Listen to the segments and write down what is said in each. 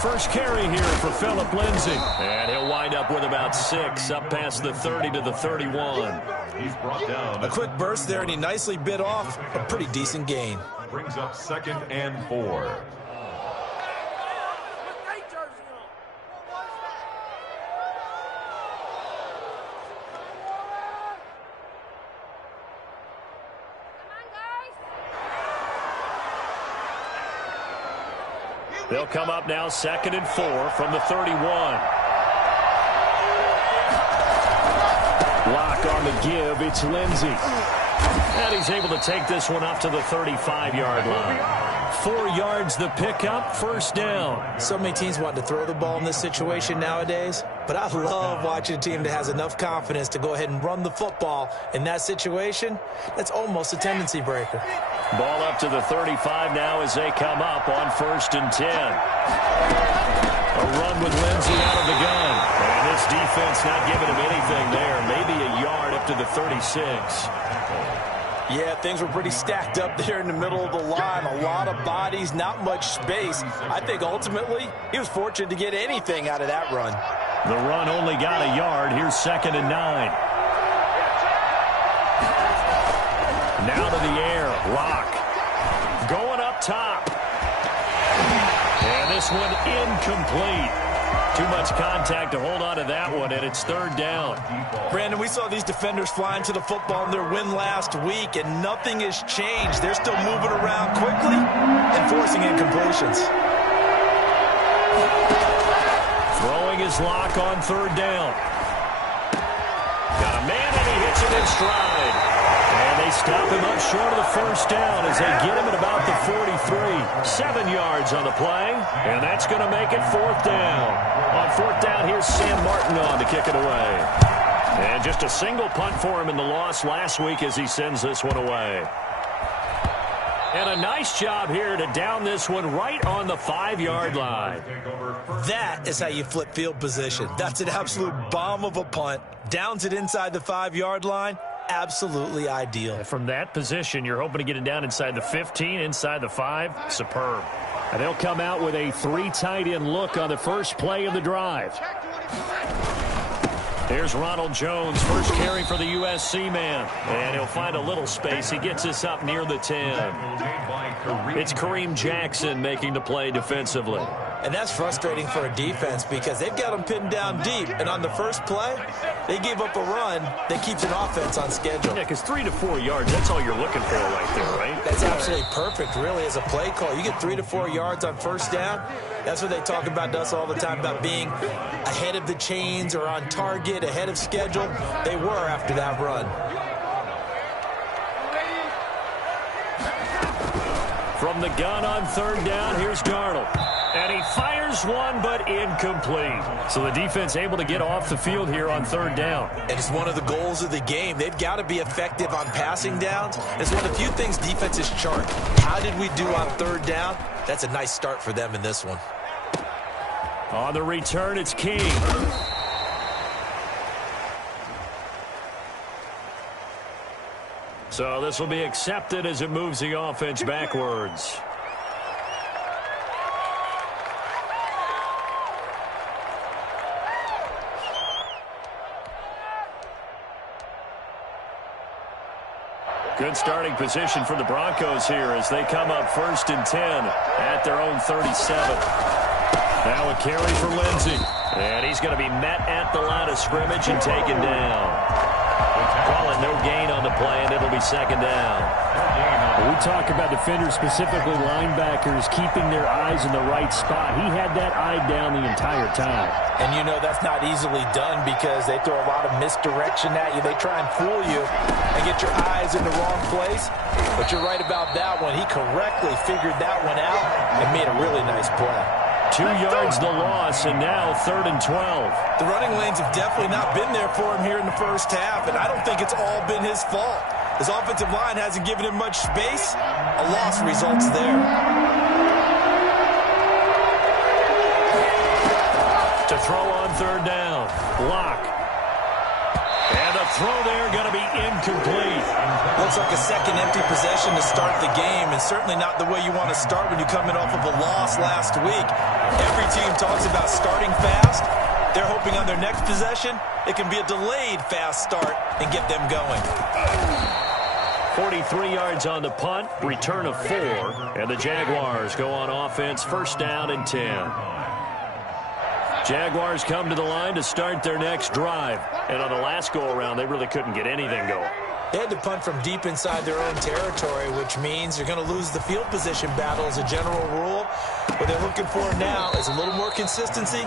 First carry here for Phillip Lindsay. And he'll wind up with about 6, up past the 30 to the 31. He's brought down. A quick burst there, and he nicely bit off a pretty decent gain. Brings up 2nd and 4. They'll come up now 2nd and 4 from the 31. Lock on the give. It's Lindsay. And he's able to take this one up to the 35-yard line. 4 yards the pickup, first down. So many teams want to throw the ball in this situation nowadays, but I love watching a team that has enough confidence to go ahead and run the football in that situation. That's almost a tendency breaker. Ball up to the 35 now as they come up on 1st and 10. A run with Lindsay out of the gun. And this defense not giving him anything there. Maybe a yard up to the 36. Yeah, things were pretty stacked up there in the middle of the line. A lot of bodies, not much space. I think ultimately he was fortunate to get anything out of that run. The run only got a yard. Here's 2nd and 9. Now to the air. Lock. Going up top. And this one incomplete. Too much contact to hold on to that one, and it's 3rd down. Brandon, we saw these defenders flying to the football in their win last week, and nothing has changed. They're still moving around quickly and forcing incompletions. Throwing his Lock on 3rd down. Got a man, and he hits it in stride. And they stop him up short of the first down as they get him at about the 43. 7 yards on the play, and that's going to make it 4th down. On 4th down, here's Sam Martin on to kick it away. And just a single punt for him in the loss last week as he sends this one away. And a nice job here to down this one right on the 5-yard line. That is how you flip field position. That's an absolute bomb of a punt. Downs it inside the 5-yard line. Absolutely ideal. From that position, you're hoping to get it down inside the 15, inside the 5. Superb. And they'll come out with a 3 tight end look on the first play of the drive. Here's Ronald Jones, first carry for the USC man. And he'll find a little space. He gets us up near the 10. It's Kareem Jackson making the play defensively. And that's frustrating for a defense because they've got them pinned down deep. And on the first play, they gave up a run that keeps an offense on schedule. Yeah, because 3 to 4 yards, that's all you're looking for right there, right? That's absolutely perfect, really, as a play call. You get 3 to 4 yards on first down. That's what they talk about to us all the time, about being ahead of the chains or on target, ahead of schedule. They were after that run. From the gun on 3rd down, here's Darnold. And he fires one, but incomplete. So the defense able to get off the field here on 3rd down. And it's one of the goals of the game. They've got to be effective on passing downs. It's one of the few things defenses chart. How did we do on 3rd down? That's a nice start for them in this one. On the return, it's King. So this will be accepted as it moves the offense backwards. Good starting position for the Broncos here as they come up 1st and 10 at their own 37. Now a carry for Lindsay. And he's going to be met at the line of scrimmage and taken down. Call it no gain on the play, and it'll be 2nd down. We talk about defenders, specifically linebackers, keeping their eyes in the right spot. He had that eye down the entire time. And you know that's not easily done because they throw a lot of misdirection at you. They try and fool you and get your eyes in the wrong place. But you're right about that one. He correctly figured that one out and made a really nice play. 2 yards the loss, and now 3rd and 12. The running lanes have definitely not been there for him here in the first half, and I don't think it's all been his fault. His offensive line hasn't given him much space. A loss results there. To throw on 3rd down. Lock. And a throw there going to be incomplete. Looks like a second empty possession to start the game, and certainly not the way you want to start when you come in off of a loss last week. Every team talks about starting fast. They're hoping on their next possession, it can be a delayed fast start and get them going. 43 yards on the punt, return of 4, and the Jaguars go on offense, first down and 10. Jaguars come to the line to start their next drive. And on the last go-around, they really couldn't get anything going. They had to punt from deep inside their own territory, which means you're going to lose the field position battle as a general rule. What they're looking for now is a little more consistency,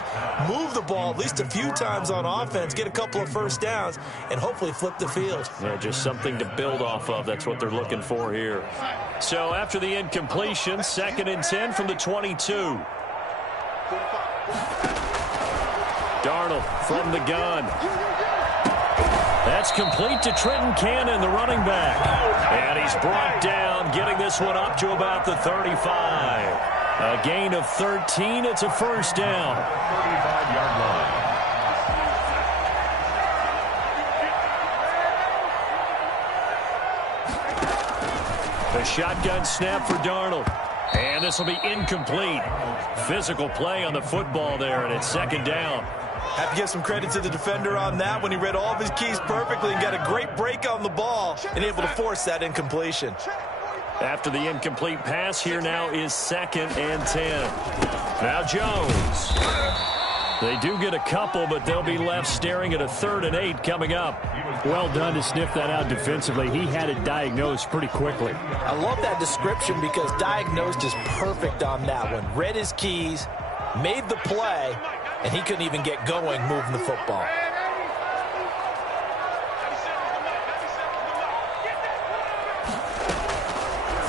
move the ball at least a few times on offense, get a couple of first downs, and hopefully flip the field. Yeah, just something to build off of. That's what they're looking for here. So after the incompletion, second and 10 from the 22. Darnold from the gun. That's complete to Trenton Cannon, the running back. And he's brought down, getting this one up to about the 35. A gain of 13. It's a first down. 35-yard line. The shotgun snap for Darnold. And this will be incomplete. Physical play on the football there, and it's second down. Have to give some credit to the defender on that when he read all of his keys perfectly and got a great break on the ball and able to force that incompletion. After the incomplete pass, here now is second and 10. Now Jones. They do get a couple, but they'll be left staring at a 3rd and 8 coming up. Well done to sniff that out defensively. He had it diagnosed pretty quickly. I love that description because diagnosed is perfect on that one. Read his keys, made the play, and he couldn't even get going moving the football.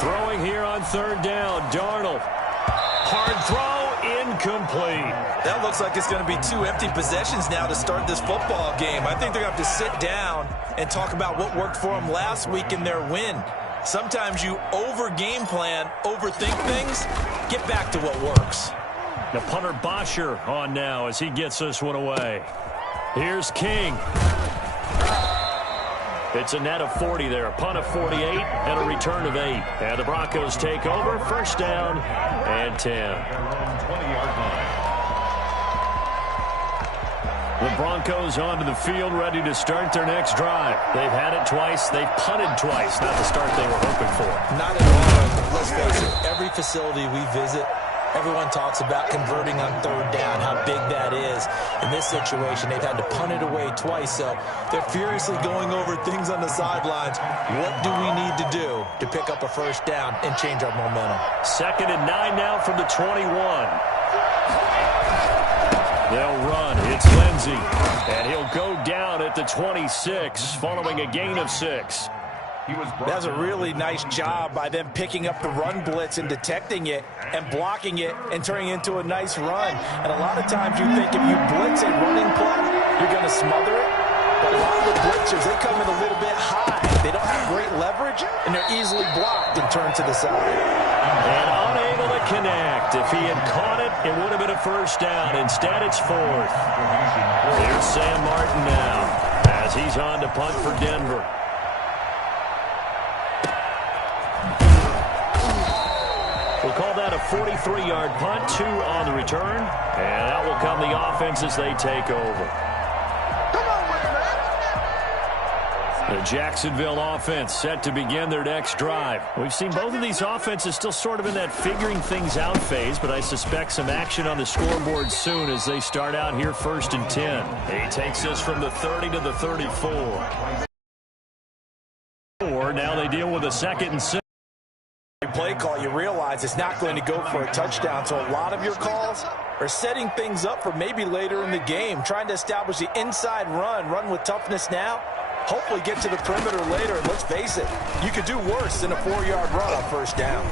Throwing here on 3rd down, Darnold. Hard throw, incomplete. That looks like it's going to be 2 empty possessions now to start this football game. I think they're going to have to sit down and talk about what worked for them last week in their win. Sometimes you over-game plan, overthink things, get back to what works. The punter Bosher on now as he gets this one away. Here's King. It's a net of 40 there, a punt of 48 and a return of 8. And the Broncos take over, first down and 10. 20-yard line. The Broncos onto the field, ready to start their next drive. They've had it twice. They've punted twice. Not the start they were hoping for. Not at all. Let's face it, every facility we visit, everyone talks about converting on 3rd down, how big that is. In this situation, they've had to punt it away twice, so they're furiously going over things on the sidelines. What do we need to do to pick up a first down and change our momentum? Second and 9 now from the 21. They'll run. It's Lindsey, and he'll go down at the 26 following a gain of 6. That's a really nice job by them picking up the run blitz and detecting it and blocking it and turning it into a nice run. And a lot of times you think if you blitz a running play, you're going to smother it. But a lot of the blitzers, they come in a little bit high. They don't have great leverage, and they're easily blocked and turned to the side. And unable to connect. If he had caught it, it would have been a first down. Instead, it's 4th. Here's Sam Martin now as he's on to punt for Denver. We'll call that a 43-yard punt, 2 on the return, and out will come the offense as they take over. The Jacksonville offense set to begin their next drive. We've seen both of these offenses still sort of in that figuring things out phase, but I suspect some action on the scoreboard soon as they start out here first and 10. He takes this from the 30 to the 34. Now they deal with a 2nd and 6. Play call, you realize it's not going to go for a touchdown, so a lot of your calls are setting things up for maybe later in the game, trying to establish the inside run with toughness now, hopefully get to the perimeter later, and let's face it, you could do worse than a 4-yard run on first down.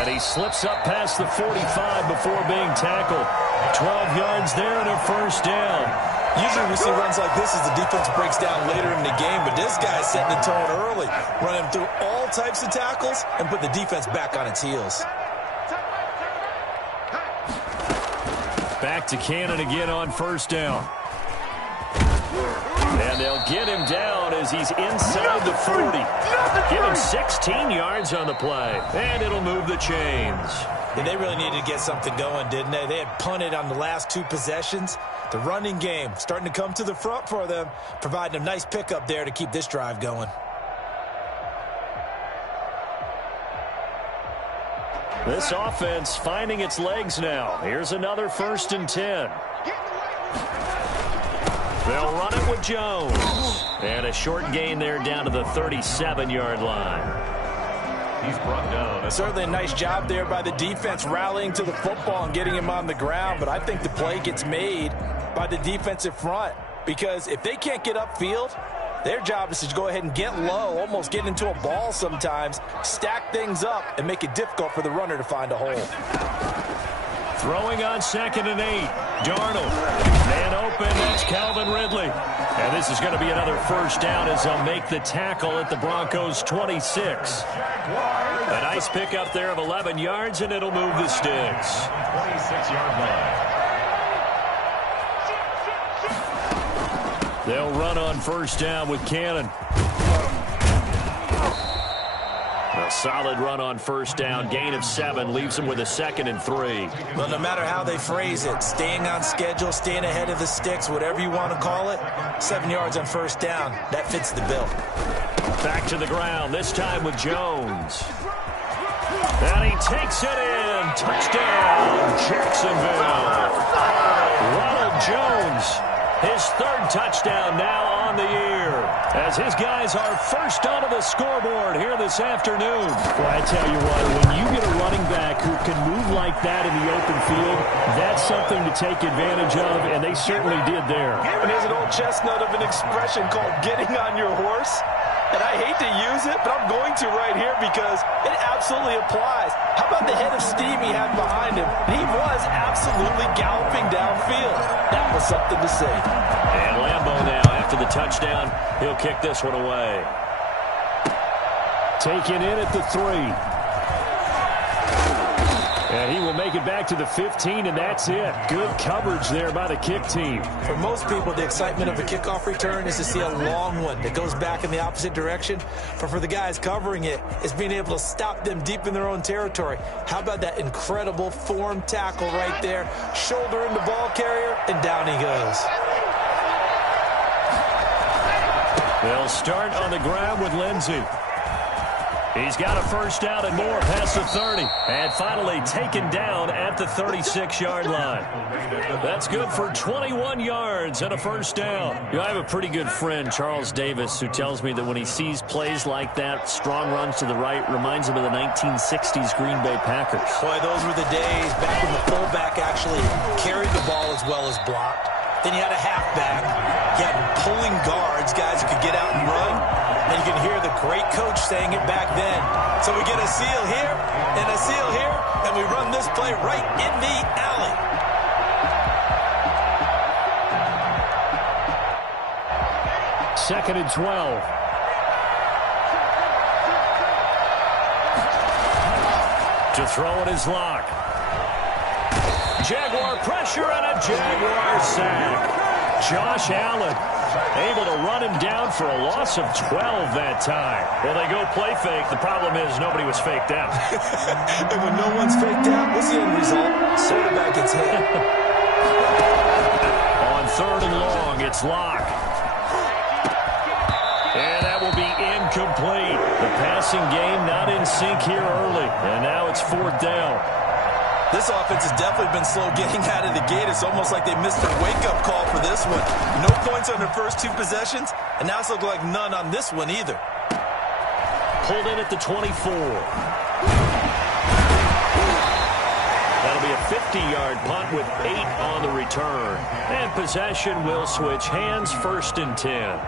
And he slips up past the 45 before being tackled. 12 yards there and a first down. Usually we see runs like this as the defense breaks down later in the game, but this guy's setting the tone early, running through all types of tackles and put the defense back on its heels. Back to Cannon again on first down. And they'll get him down as he's inside the 40. Give him 16 yards on the play, and it'll move the chains. And they really needed to get something going, didn't they? They had punted on the last 2 possessions. The running game starting to come to the front for them, providing a nice pickup there to keep this drive going. This offense finding its legs now. Here's another 1st and 10. They'll run it with Jones. And a short gain there down to the 37-yard line. He's brought down. Certainly a nice job there by the defense rallying to the football and getting him on the ground. But I think the play gets made by the defensive front. Because if they can't get upfield, their job is to go ahead and get low, almost get into a ball sometimes, stack things up, and make it difficult for the runner to find a hole. Throwing on 2nd and 8. Darnold. Man open. That's Calvin Ridley. And this is going to be another 1st down as they'll make the tackle at the Broncos' 26. A nice pickup there of 11 yards, and it'll move the sticks. 26-yard line. They'll run on 1st down with Cannon. A solid run on 1st down. Gain of 7 leaves them with a 2nd and 3. Well, no matter how they phrase it, staying on schedule, staying ahead of the sticks, whatever you want to call it, 7 yards on 1st down, that fits the bill. Back to the ground, this time with Jones. And he takes it in. Touchdown, Jacksonville. Ronald Jones, his 3rd touchdown now on the year, as his guys are first onto the scoreboard here this afternoon. Well, I tell you what, when you get a running back who can move like that in the open field, that's something to take advantage of, and they certainly did there. And there's an old chestnut of an expression called getting on your horse. And I hate to use it, but I'm going to right here because it absolutely applies. How about the head of steam he had behind him? He was absolutely galloping downfield. That was something to see. And Lambeau now, after the touchdown, he'll kick this one away. Taken in at the 3. And he will make it back to the 15, and that's it. Good coverage there by the kick team. For most people, the excitement of a kickoff return is to see a long one that goes back in the opposite direction. But for the guys covering it, it's being able to stop them deep in their own territory. How about that incredible form tackle right there? Shoulder in the ball carrier, and down he goes. They'll start on the ground with Lindsey. He's got a 1st down and more past the 30. And finally taken down at the 36-yard line. That's good for 21 yards and a 1st down. You know, I have a pretty good friend, Charles Davis, who tells me that when he sees plays like that, strong runs to the right, reminds him of the 1960s Green Bay Packers. Boy, those were the days back when the fullback actually carried the ball as well as blocked. Then you had a halfback. You had pulling guards, guys who could get out and run. And you can hear the great coach saying it back then. So we get a seal here and a seal here, and we run this play right in the alley. Second and 12. To throw in his lock. Jaguar pressure and a Jaguar sack. Josh Allen able to run him down for a loss of 12 that time. Well, they go play fake. The problem is nobody was faked out. And when no one's faked out, what's the end result? Quarterback gets hit. On 3rd and long, it's Locke. And that will be incomplete. The passing game not in sync here early. And now it's 4th down. This offense has definitely been slow getting out of the gate. It's almost like they missed a wake-up call for this one. No points on their first 2 possessions, and now it's looking like none on this one either. Pulled in at the 24. That'll be a 50-yard punt with 8 on the return. And possession will switch hands, 1st and 10.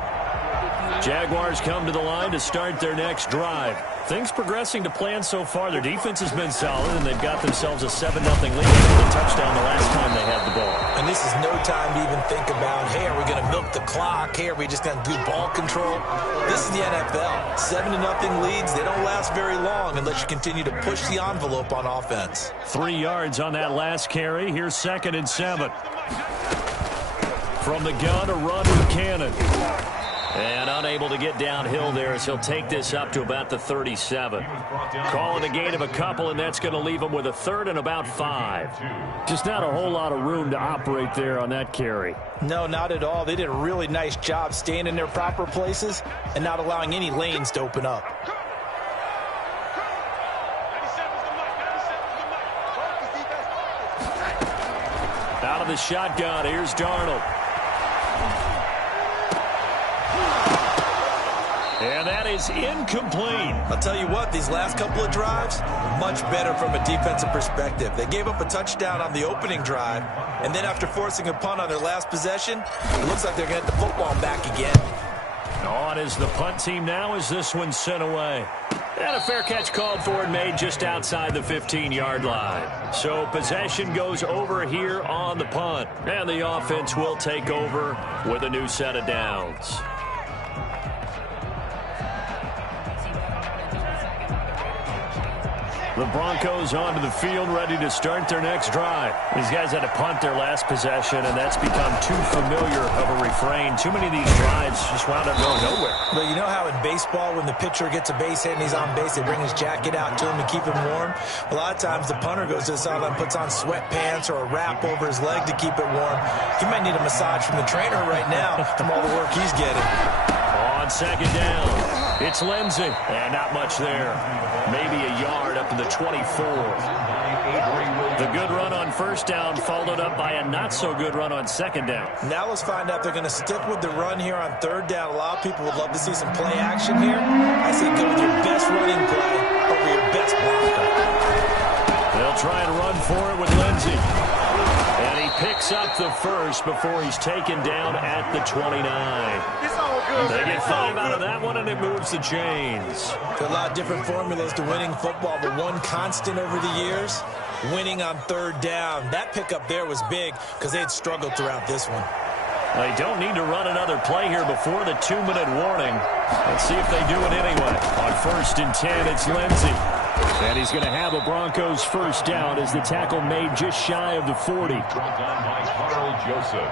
Jaguars come to the line to start their next drive. Things progressing to plan so far. Their defense has been solid, and they've got themselves a 7-0 lead with a touchdown the last time they had the ball. And this is no time to even think about, hey, are we going to milk the clock? Hey, are we just going to do ball control? This is the NFL. 7-0 leads, they don't last very long unless you continue to push the envelope on offense. 3 yards on that last carry. Here's 2nd and 7. From the gun, a run with Cannon. And unable to get downhill there as he'll take this up to about the 37. Calling a gain of a couple, and that's going to leave him with a third and about 5. Just not a whole lot of room to operate there on that carry. No, not at all. They did a really nice job staying in their proper places and not allowing any lanes to open up. Out of the shotgun, here's Darnold. And that is incomplete. I'll tell you what, these last couple of drives, much better from a defensive perspective. They gave up a touchdown on the opening drive, and then after forcing a punt on their last possession, it looks like they're going to get the football back again. On is the punt team now as this one's sent away. And a fair catch called for and made just outside the 15-yard line. So possession goes over here on the punt. And the offense will take over with a new set of downs. The Broncos onto the field, ready to start their next drive. These guys had to punt their last possession, and that's become too familiar of a refrain. Too many of these drives just wound up going nowhere. But you know how in baseball, when the pitcher gets a base hit and he's on base, they bring his jacket out to him to keep him warm? A lot of times the punter goes to the sideline, puts on sweatpants or a wrap over his leg to keep it warm. He might need a massage from the trainer right now from all the work he's getting. On second down, it's Lindsey. And not much there. Maybe a yard up to the 24. The good run on first down followed up by a not-so-good run on second down. Now let's find out if they're going to stick with the run here on third down. A lot of people would love to see some play action here. I say go with your best running play over your best blocker. They'll try and run for it with Lindsey. And he picks up the first before he's taken down at the 29. They get 5 out of that one, and it moves the chains. There are a lot of different formulas to winning football, but one constant over the years, winning on third down. That pickup there was big because they had struggled throughout this one. They don't need to run another play here before the 2-minute warning. Let's see if they do it anyway. On 1st and 10, it's Lindsey. And he's going to have a Broncos first down as the tackle made just shy of the 40. Brought down by Carl Joseph.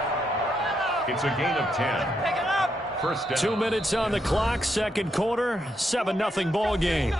It's a gain of 10. First down. 2 minutes on the clock, second quarter, 7-0 ball game.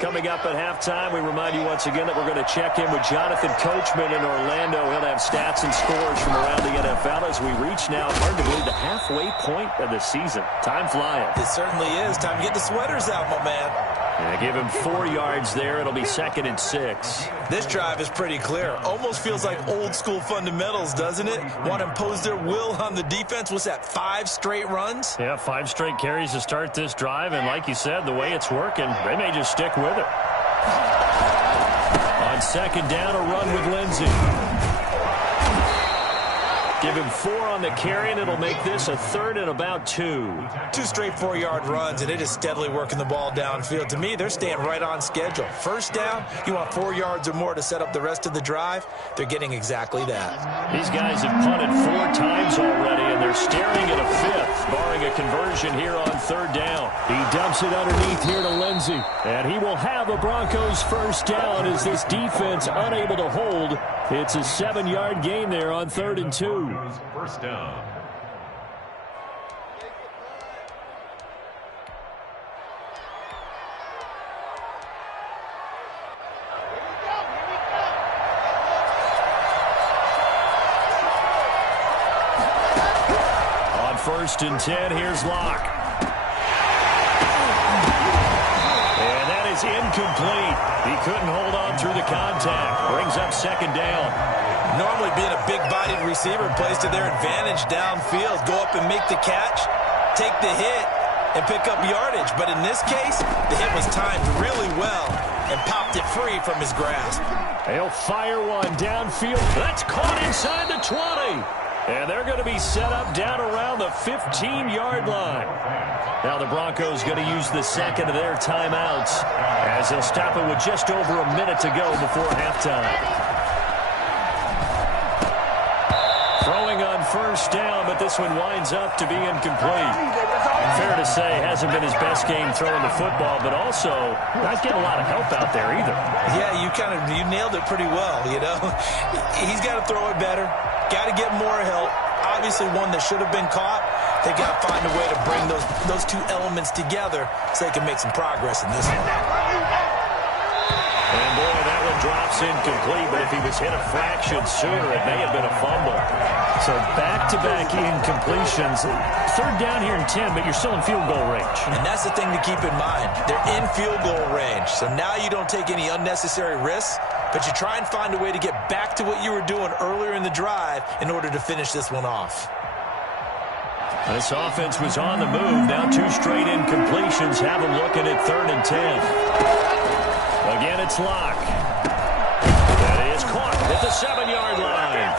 Coming up at halftime, we remind you once again that we're going to check in with Jonathan Coachman in Orlando. He'll have stats and scores from around the NFL as we reach now, hard to believe, the halfway point of the season. Time flying. It certainly is. Time to get the sweaters out, my man. And give him 4 yards there. It'll be 2nd and 6. This drive is pretty clear. Almost feels like old school fundamentals, doesn't it? Want to impose their will on the defense. What's that, 5 straight runs? Yeah, 5 straight carries to start this drive. And like you said, the way it's working, they may just stick with it. On second down, a run with Lindsey. Give him 4 on the carry, and it'll make this a 3rd and about 2. 2 straight 4-yard runs, and it is steadily working the ball downfield. To me, they're staying right on schedule. First down, you want 4 yards or more to set up the rest of the drive. They're getting exactly that. These guys have punted 4 times already, and they're staring at a 5th, barring a conversion here on 3rd down. He dumps it underneath here to Lindsey, and he will have a Broncos first down as this defense unable to hold. It's a 7-yard gain there on 3rd and 2. First down. On 1st and 10, here's Locke. And that is incomplete. He couldn't hold on through the contact. Brings up 2nd down. Normally being a big-bodied receiver plays to their advantage downfield. Go up and make the catch, take the hit, and pick up yardage. But in this case, the hit was timed really well and popped it free from his grasp. He'll fire one downfield. That's caught inside the 20. And they're going to be set up down around the 15-yard line. Now the Broncos going to use the second of their timeouts as they'll stop it with just over a minute to go before halftime. Throwing on first down, but this one winds up to be incomplete. Fair to say, hasn't been his best game throwing the football, but also not getting a lot of help out there either. Yeah, you nailed it pretty well, you know. He's got to throw it better, got to get more help. Obviously one that should have been caught. They've got to find a way to bring those two elements together so they can make some progress in this one. And boy, that one drops incomplete, but if he was hit a fraction sooner, it may have been a fumble. So back-to-back incompletions. Third down here in 10, but you're still in field goal range. And that's the thing to keep in mind. They're in field goal range, so now you don't take any unnecessary risks, but you try and find a way to get back to what you were doing earlier in the drive in order to finish this one off. This offense was on the move. Now two straight incompletions have them looking at 3rd and 10. Again, it's Locke. That is caught at the 7-yard line.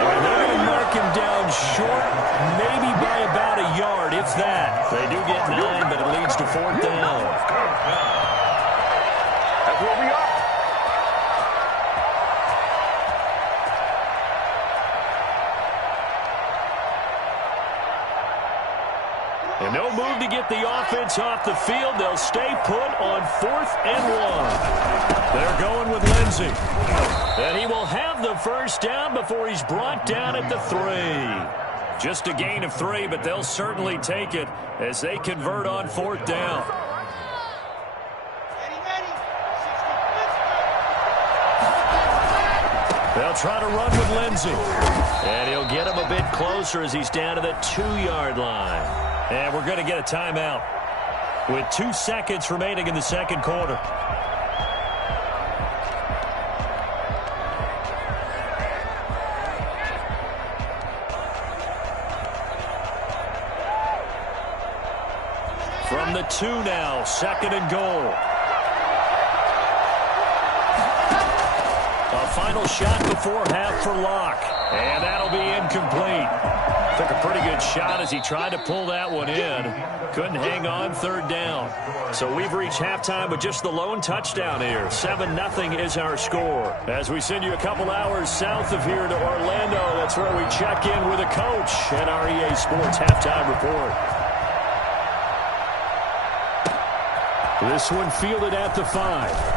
And they're going to mark him down short, maybe by about a yard, if that. They do get 9, but it leads to 4th down. That's where we are. And no move to get the offense off the field. They'll stay put on 4th and 1. They're going with Lindsey. And he will have the first down before he's brought down at the 3. Just a gain of 3, but they'll certainly take it as they convert on 4th down. They'll try to run with Lindsey. And he'll get him a bit closer as he's down to the 2-yard line. And we're going to get a timeout with 2 seconds remaining in the second quarter. From the 2 now, 2nd and goal. A final shot before half for Locke. And that'll be incomplete. Took a pretty good shot as he tried to pull that one in. Couldn't hang on 3rd down. So we've reached halftime with just the lone touchdown here. 7-0 is our score. As we send you a couple hours south of here to Orlando, that's where we check in with a coach at our EA Sports Halftime Report. This one fielded at the 5.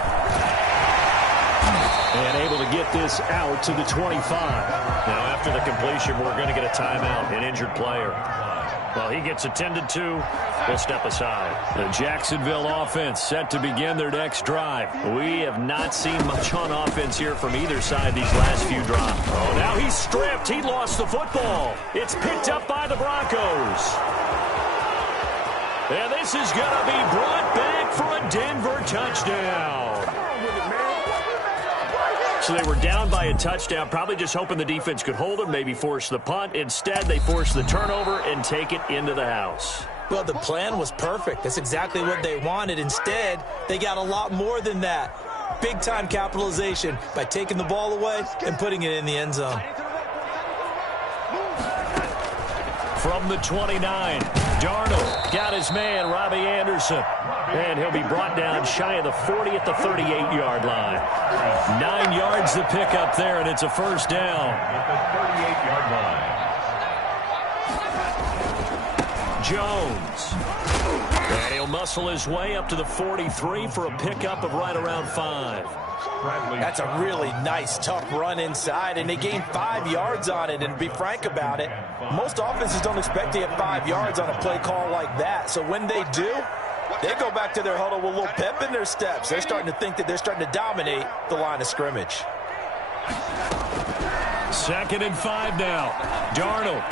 And able to get this out to the 25. Now, after the completion, we're going to get a timeout, an injured player. Well, he gets attended to. We'll step aside. The Jacksonville offense set to begin their next drive. We have not seen much on offense here from either side these last few drives. Oh, now he's stripped. He lost the football. It's picked up by the Broncos. And this is going to be brought back for a Denver touchdown. So they were down by a touchdown, probably just hoping the defense could hold them, maybe force the punt. Instead, they force the turnover and take it into the house. Well, the plan was perfect. That's exactly what they wanted. Instead, they got a lot more than that. Big-time capitalization by taking the ball away and putting it in the end zone. From the 29, Darnold got his man, Robbie Anderson. And he'll be brought down shy of the 40 at the 38-yard line. 9 yards to pick up there, and it's a first down. At the 38-yard line. Jones. And he'll muscle his way up to the 43 for a pickup of right around 5. That's a really nice, tough run inside, and they gained 5 yards on it. And to be frank about it, most offenses don't expect to get 5 yards on a play call like that. So when they do, they go back to their huddle with a little pep in their steps. They're starting to think that they're starting to dominate the line of scrimmage. 2nd and 5 now. Darnold.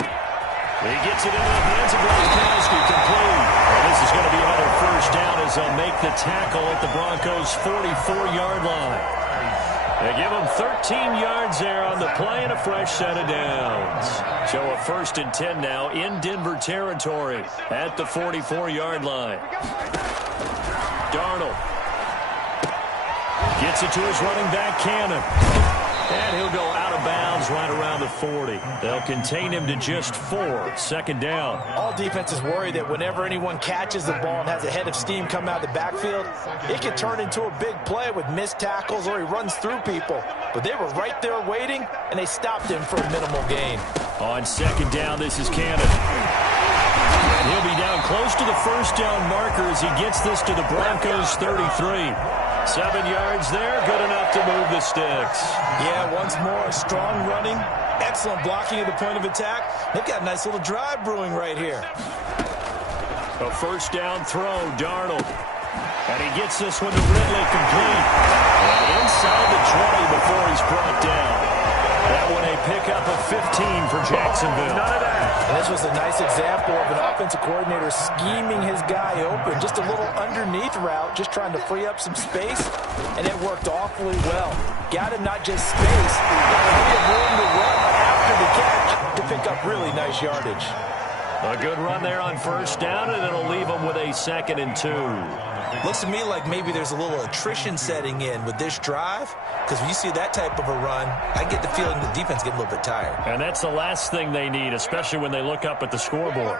He gets it into the hands of Gronkowski, complete. And this is going to be another first down as they'll make the tackle at the Broncos' 44-yard line. They give him 13 yards there on the play and a fresh set of downs. So a 1st and 10 now in Denver territory at the 44-yard line. Darnold gets it to his running back, Cannon. And he'll go out of bounds right around the 40. They'll contain him to just 4. 2nd down. All defenses worry that whenever anyone catches the ball and has a head of steam come out of the backfield, it can turn into a big play with missed tackles or he runs through people. But they were right there waiting, and they stopped him for a minimal gain. On second down, this is Cannon. And he'll be down close to the first down marker as he gets this to the Broncos 33. 7 yards there, good enough to move the sticks. Yeah, once more, strong running, excellent blocking at the point of attack. They've got a nice little drive brewing right here. A first down throw, Darnold. And he gets this one to Ridley complete. And inside the 20 before he's brought down. That one a pickup of 15 for Jacksonville. None of that. And this was a nice example of an offensive coordinator scheming his guy open. Just a little underneath route, just trying to free up some space. And it worked awfully well. Got him not just space, got plenty of room to run after the catch to pick up really nice yardage. A good run there on first down, and it'll leave them with a 2nd and 2. Looks to me like maybe there's a little attrition setting in with this drive, because when you see that type of a run, I get the feeling the defense getting a little bit tired. And that's the last thing they need, especially when they look up at the scoreboard.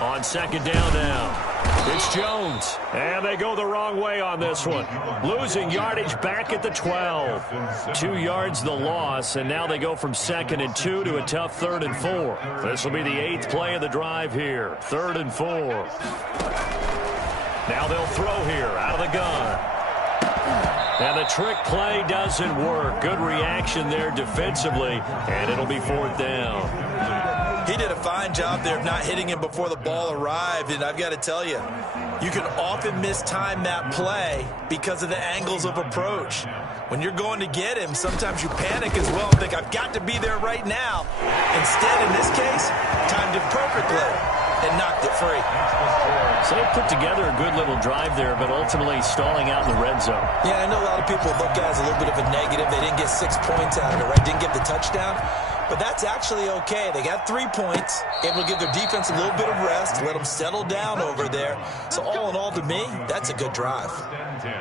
On second down now, it's Jones. And they go the wrong way on this one. Losing yardage back at the 12. 2 yards the loss, and now they go from 2nd and 2 to a tough 3rd and 4. This will be the 8th play of the drive here. 3rd and 4. Now they'll throw here out of the gun. And the trick play doesn't work. Good reaction there defensively, and it'll be 4th down. He did a fine job there of not hitting him before the ball arrived, and I've got to tell you, you can often mistime that play because of the angles of approach. When you're going to get him, sometimes you panic as well and think, I've got to be there right now. Instead, in this case, timed it perfectly and knocked it free. So they put together a good little drive there, but ultimately stalling out in the red zone. Yeah, I know a lot of people look at it as a little bit of a negative. They didn't get 6 points out of it, right? Didn't get the touchdown. But that's actually okay. They got 3 points, able to give their defense a little bit of rest, let them settle down over there. So all in all, to me, that's a good drive. 10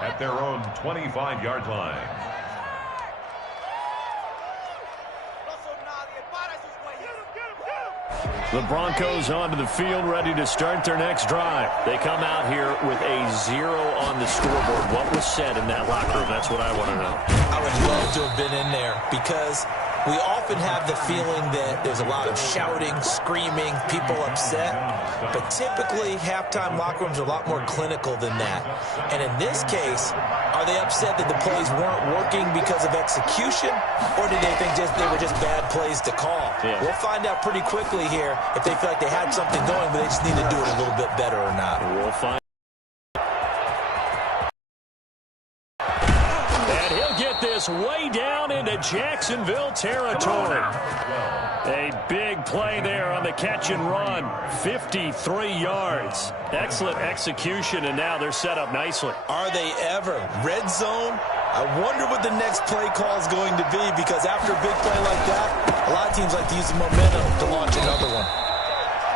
at their own 25-yard line. The Broncos onto the field, ready to start their next drive. They come out here with a 0 on the scoreboard. What was said in that locker room? That's what I want to know. I would love to have been in there because we often have the feeling that there's a lot of shouting, screaming, people upset. But typically, halftime locker rooms are a lot more clinical than that. And in this case, are they upset that the plays weren't working because of execution? Or did they think they were just bad plays to call? Yeah. We'll find out pretty quickly here if they feel like they had something going, but they just need to do it a little bit better or not. We'll find. This way down into Jacksonville territory. A big play there on the catch and run. 53 yards. Excellent execution, and now they're set up nicely. Are they ever? Red zone? I wonder what the next play call is going to be, because after a big play like that, a lot of teams like to use the momentum to launch another one.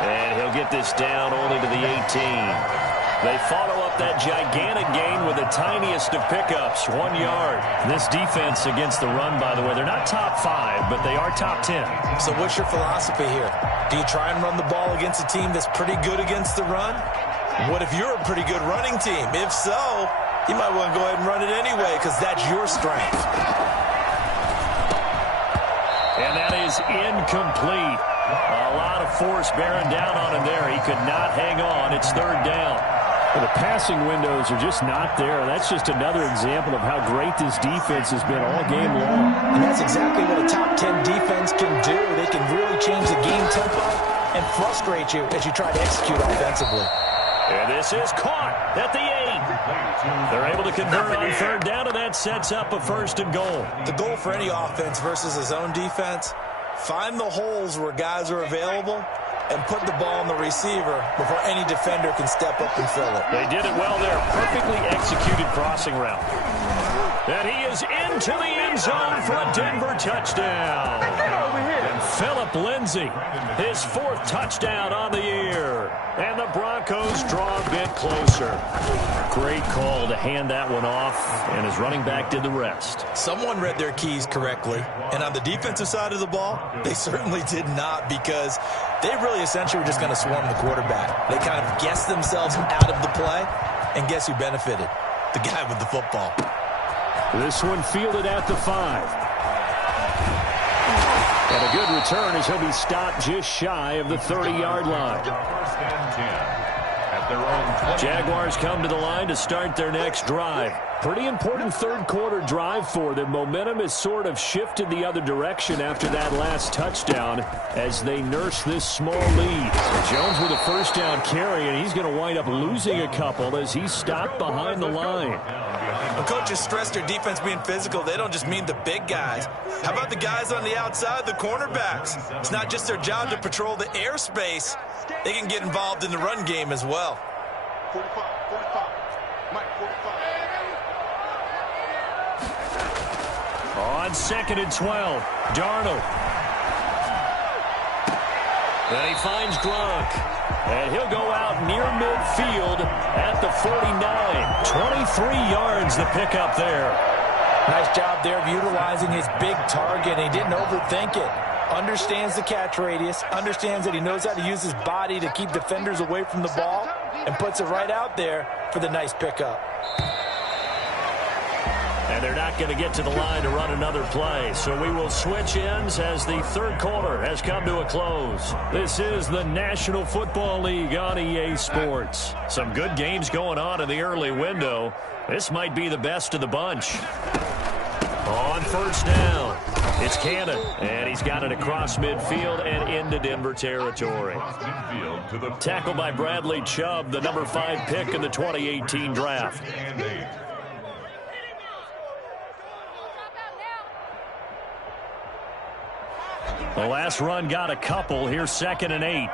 And he'll get this down only to the 18. They follow up that gigantic gain with the tiniest of pickups, 1 yard. This defense against the run, by the way, they're not top 5, but they are top 10. So what's your philosophy here? Do you try and run the ball against a team that's pretty good against the run? What if you're a pretty good running team? If so, you might want to go ahead and run it anyway, because that's your strength. And that is incomplete. A lot of force bearing down on him there. He could not hang on. It's 3rd down. Well, the passing windows are just not there. That's just another example of how great this defense has been all game long. And that's exactly what a top 10 defense can do. They can really change the game tempo and frustrate you as you try to execute offensively. And this is caught at the 8. They're able to convert on 3rd down, and that sets up a 1st and goal. The goal for any offense versus a zone defense, find the holes where guys are available and put the ball on the receiver before any defender can step up and fill it. They did it well there. Perfectly executed crossing route. And he is into the end zone for a Denver touchdown. And Phillip Lindsay, his 4th touchdown on the year. And the Broncos draw a bit closer. Great call to hand that one off, and his running back did the rest. Someone read their keys correctly, and on the defensive side of the ball, they certainly did not, because they really essentially were just going to swarm the quarterback. They kind of guessed themselves out of the play, and guess who benefited? The guy with the football. This one fielded at the 5. And a good return as he'll be stopped just shy of the 30-yard line. First and 10 at their own 20. Jaguars come to the line to start their next drive. Pretty important third-quarter drive for them. Momentum has sort of shifted the other direction after that last touchdown as they nurse this small lead. Jones with a first down carry, and he's going to wind up losing a couple as he's stopped behind the line. The coaches stress their defense being physical. They don't just mean the big guys. How about the guys on the outside, the cornerbacks? It's not just their job to patrol the airspace. They can get involved in the run game as well. 45, Mike, 45. On 2nd and 12, Darnold. Then he finds Gronk. And he'll go out near midfield at the 49. 23 yards the pickup there. Nice job there of utilizing his big target. He didn't overthink it. Understands the catch radius. Understands that he knows how to use his body to keep defenders away from the ball. And puts it right out there for the nice pickup. And they're not going to get to the line to run another play. So we will switch ends as the third quarter has come to a close. This is the National Football League on EA Sports. Some good games going on in the early window. This might be the best of the bunch. On first down, it's Cannon. And he's got it across midfield and into Denver territory. Tackled by Bradley Chubb, the number 5 pick in the 2018 draft. The last run got a couple. Here's 2nd and 8.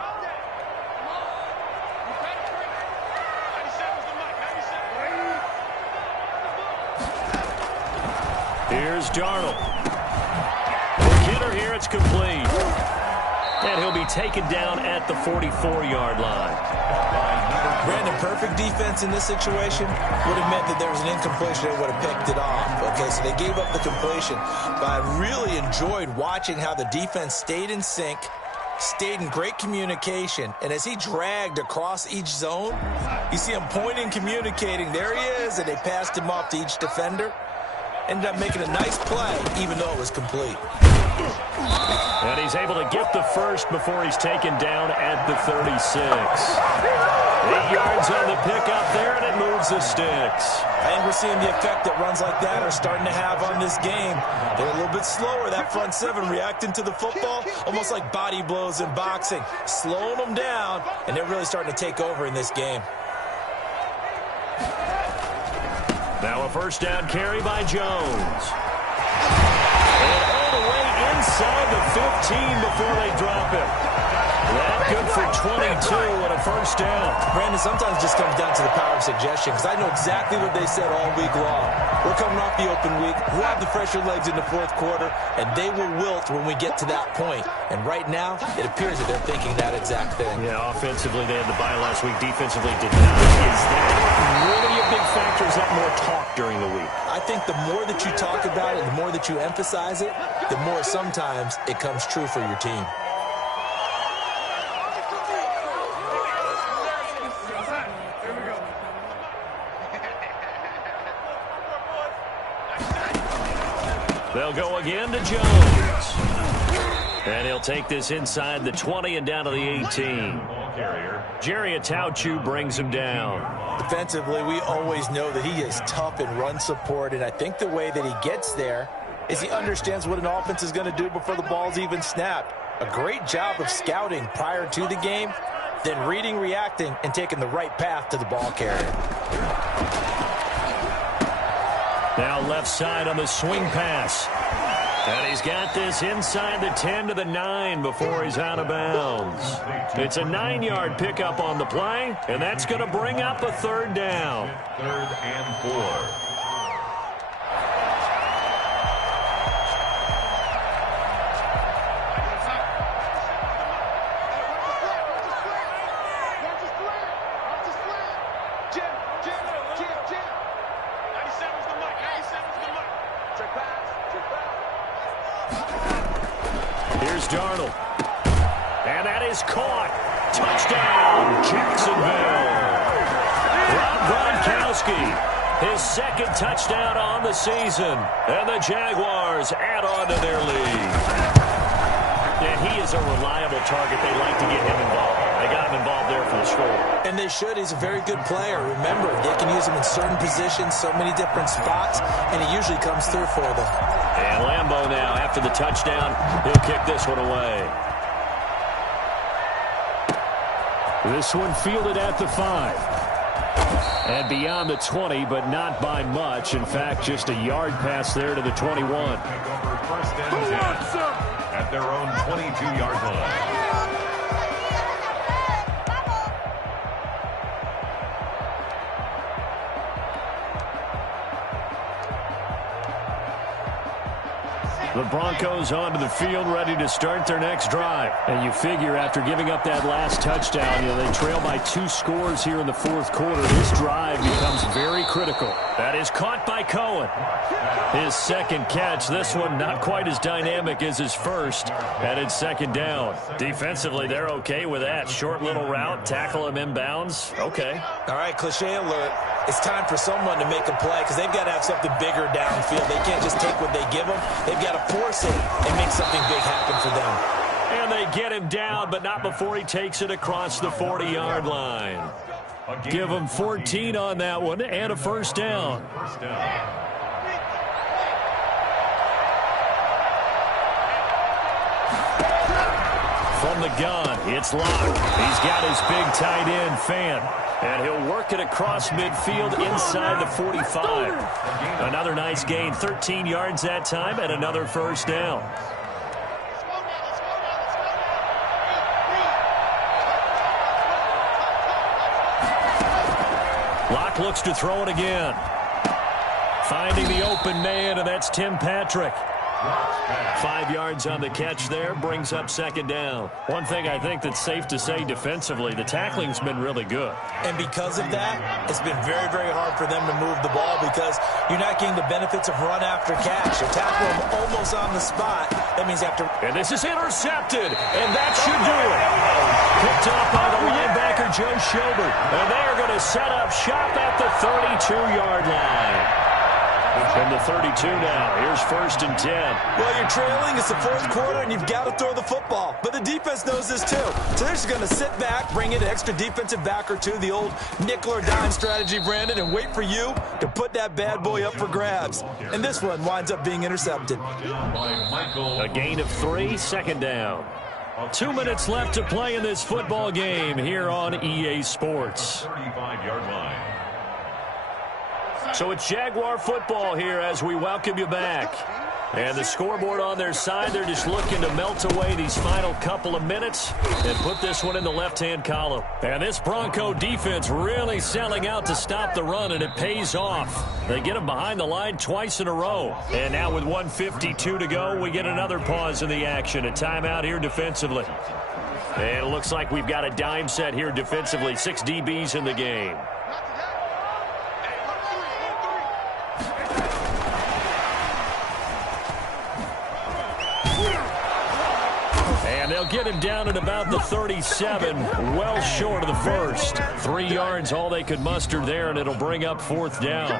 Here's Darnold. Kidder here, it's complete. And he'll be taken down at the 44-yard line. Brandon, perfect defense in this situation would have meant that there was an incompletion. They would have picked it off. Okay, so they gave up the completion. But I really enjoyed watching how the defense stayed in sync, stayed in great communication. And as he dragged across each zone, you see him pointing, communicating. There he is, and they passed him off to each defender. Ended up making a nice play, even though it was complete. And he's able to get the first before he's taken down at the 36. 8 yards on the pickup there, and it moves the sticks. I think we're seeing the effect that runs like that are starting to have on this game. They're a little bit slower, that front seven, reacting to the football, almost like body blows in boxing, slowing them down, and they're really starting to take over in this game. Now a first down carry by Jones. And all the way inside the 15 before they drop him. That good for 22 and a first down. Brandon, sometimes it just comes down to the power of suggestion, because I know exactly what they said all week long. We're coming off the open week. We'll have the fresher legs in the fourth quarter, and they will wilt when we get to that point. And right now, it appears that they're thinking that exact thing. Yeah, offensively, they had the bye last week. Defensively, did not. Is that really a big factor? Is that more talk during the week? I think the more that you talk about it, the more that you emphasize it, the more sometimes it comes true for your team. They'll go again to Jones. And he'll take this inside the 20 and down to the 18. Jerry Atauchu brings him down. Defensively, we always know that he is tough in run support, and I think the way that he gets there is he understands what an offense is going to do before the ball's even snapped. A great job of scouting prior to the game, then reading, reacting, and taking the right path to the ball carrier. Now left side on the swing pass. And he's got this inside the 10 to the 9 before he's out of bounds. It's a 9-yard pickup on the play, and that's going to bring up a third down. 3rd and 4. Here's Darnold. And that is caught. Touchdown, Jacksonville. Rob Gronkowski, his second touchdown on the season. And the Jaguars add on to their lead. he is a reliable target. They like to get him involved. They got him involved there for the score. And they should. He's a very good player. Remember, they can use him in certain positions, so many different spots, and he usually comes through for them. And Lambeau now, after the touchdown, he'll kick this one away. This one fielded at the 5. And beyond the 20, but not by much. In fact, just a yard pass there to the 21. First and 10 at their own 22-yard line. The Broncos onto the field, ready to start their next drive. And you figure after giving up that last touchdown, they trail by 2 scores here in the fourth quarter. This drive becomes very critical. That is caught by Cohen. His second catch. This one not quite as dynamic as his first. Headed second down. Defensively, they're okay with that. Short little route, tackle him inbounds. Okay. All right, cliche alert. It's time for someone to make a play because they've got to have something bigger downfield. They can't just take what they give them. They've got to force it and make something big happen for them. And they get him down, but not before he takes it across the 40-yard line. Give him 14 on that one and a first down. From the gun, it's Locke. He's got his big tight end, Fan. And he'll work it across midfield inside the 45. Another nice gain, 13 yards that time, and another first down. Locke looks to throw it again. Finding the open man, and that's Tim Patrick. 5 yards on the catch there, brings up second down. One thing I think that's safe to say defensively, the tackling's been really good. And because of that, it's been very, very hard for them to move the ball because you're not getting the benefits of run after catch. You tackle them almost on the spot. That means after... And this is intercepted, and that should do it. Picked up by the linebacker, Joe Schobert. And they are going to set up shop at the 32-yard line. From the 32 now. Here's first and 10. Well, you're trailing. It's the fourth quarter, and you've got to throw the football. But the defense knows this, too. So they're just going to sit back, bring in an extra defensive back or two, the old nickel or dime strategy, Brandon, and wait for you to put that bad boy up for grabs. And this one winds up being intercepted. A gain of 3, second down. 2 minutes left to play in this football game here on EA Sports. 35-yard line. So it's Jaguar football here as we welcome you back. And the scoreboard on their side, they're just looking to melt away these final couple of minutes and put this one in the left-hand column. And this Bronco defense really selling out to stop the run, and it pays off. They get them behind the line twice in a row. And now with 1:52 to go, we get another pause in the action. A timeout here defensively. And it looks like we've got a dime set here defensively. 6 DBs in the game. They'll get him down at about the 37, well short of the first. 3 yards, all they could muster there, and it'll bring up fourth down.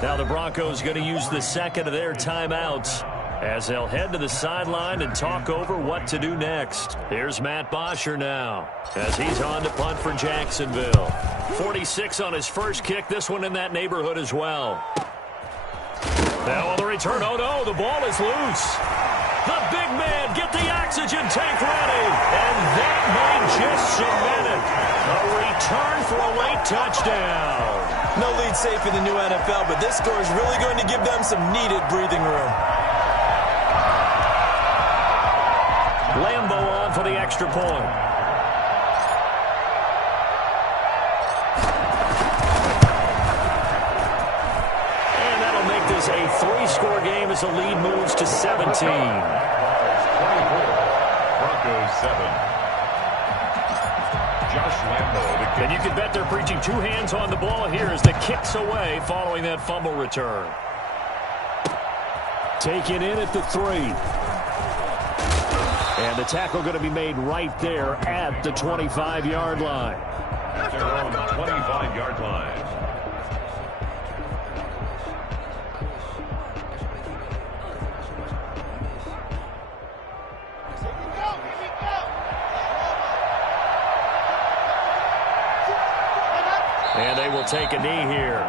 Now the Broncos going to use the second of their timeouts as they'll head to the sideline and talk over what to do next. Here's Matt Bosher now as he's on to punt for Jacksonville. 46 on his first kick, this one in that neighborhood as well. Now on the return, oh no, the ball is loose. The big man, get the oxygen tank ready. And that might just cement it. A return for a late touchdown. No lead safe in the new NFL, but this score is really going to give them some needed breathing room. Lambeau on for the extra point. A 3-score game as the lead moves to 17. 24, Broncos 7. Josh Lambeau. And you can bet they're preaching 2 hands on the ball here as the kick's away following that fumble return. Taken in at the 3. And the tackle going to be made right there at the 25-yard line. At their own 25-yard line. take a knee here.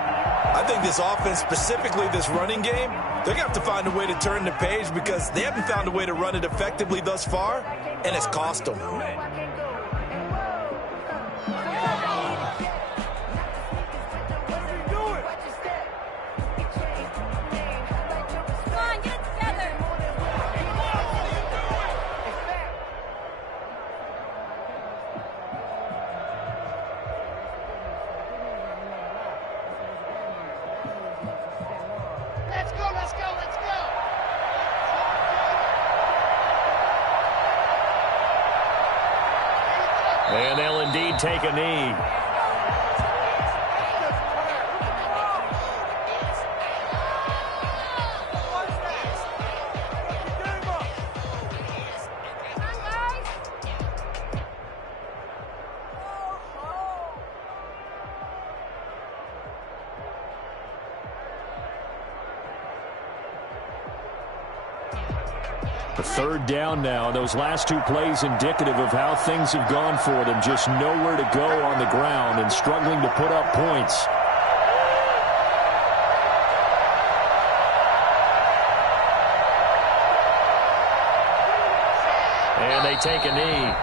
I think this offense, specifically this running game, they're going to have to find a way to turn the page because they haven't found a way to run it effectively thus far, and it's cost them. And they'll indeed take a knee. A third down now. Those last two plays indicative of how things have gone for them. Just nowhere to go on the ground and struggling to put up points. And they take a knee.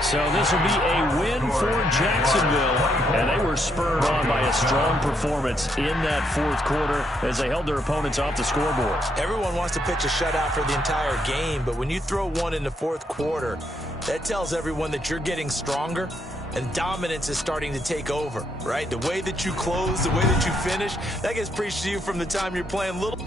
So this will be a win for Jacksonville. And they were spurred on by a strong performance in that fourth quarter as they held their opponents off the scoreboard. Everyone wants to pitch a shutout for the entire game, but when you throw one in the fourth quarter, that tells everyone that you're getting stronger and dominance is starting to take over, right? The way that you close, the way that you finish, that gets preached to you from the time you're playing little.